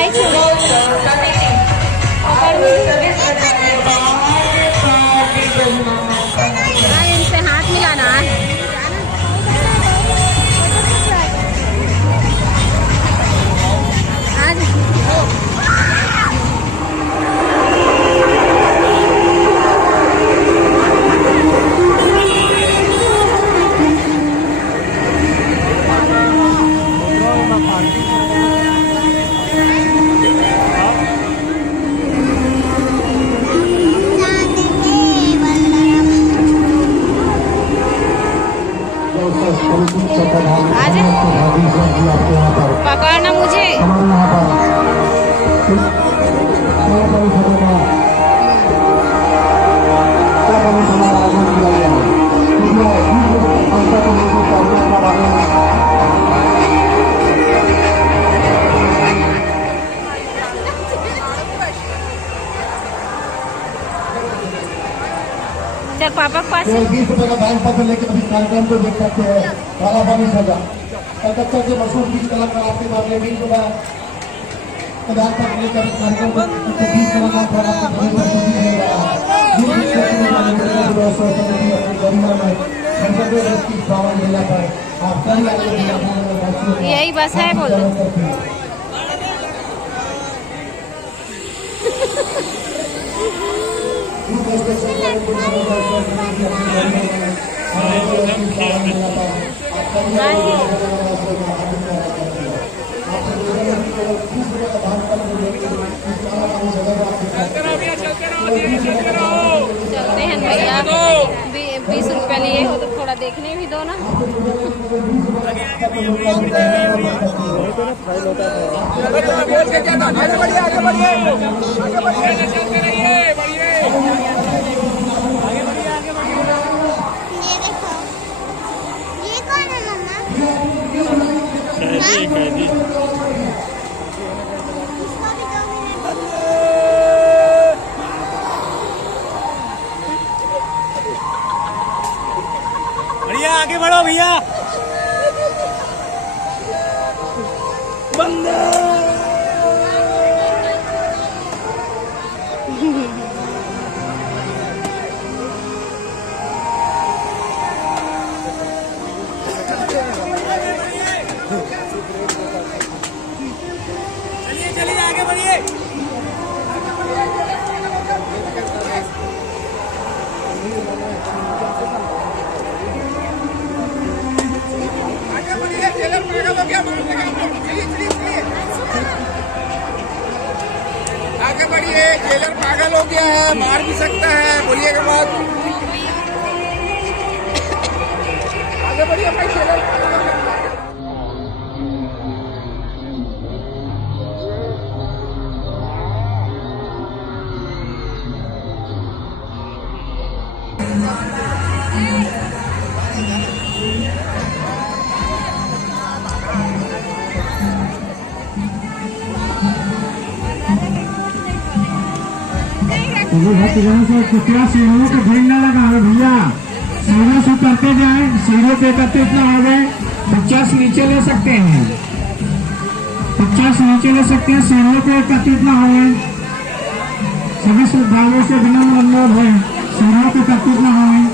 नहीं छोड़ो। हाँ, इनसे हाथ मिलाना है। पकड़ना मुझे। चल पापा के पास 20 रुपए का बैंक पत्र लेकर अभी कार्यक्रम को देख सकते हैं। काला पानी सजा कलकत्ता के मशहूर बीच कलाकार आपके मामले 20 रुपए प्रदान पत्र लेकर कार्यक्रम को 20 कलाकार यही बस है बोल चलते हैं भैया। 20 रुपये लिए हो तो थोड़ा देखने भी दो ना। भैया आगे बढ़ो भैया। बंदे चलिए चलिए आगे बढ़िए। आगे बढ़िए। जेलर पागल हो गया है, मार भी सकता है। बोलिएगा बात। आगे बढ़िए अपने जेलर कृपया सीढ़ियों को भीड़ न लगा भैया। सीढ़ियों से उतरते जाए। सीढ़ियों पे एकत्रित न हो गए। 50 नीचे ले सकते हैं। 50 नीचे ले सकते हैं। सीढ़ियों पे एकत्रित न हो गए। सभी श्रद्धालुओं से विनम्र अनुरोध है, सीढ़ियों पे एकत्रित न हो गए।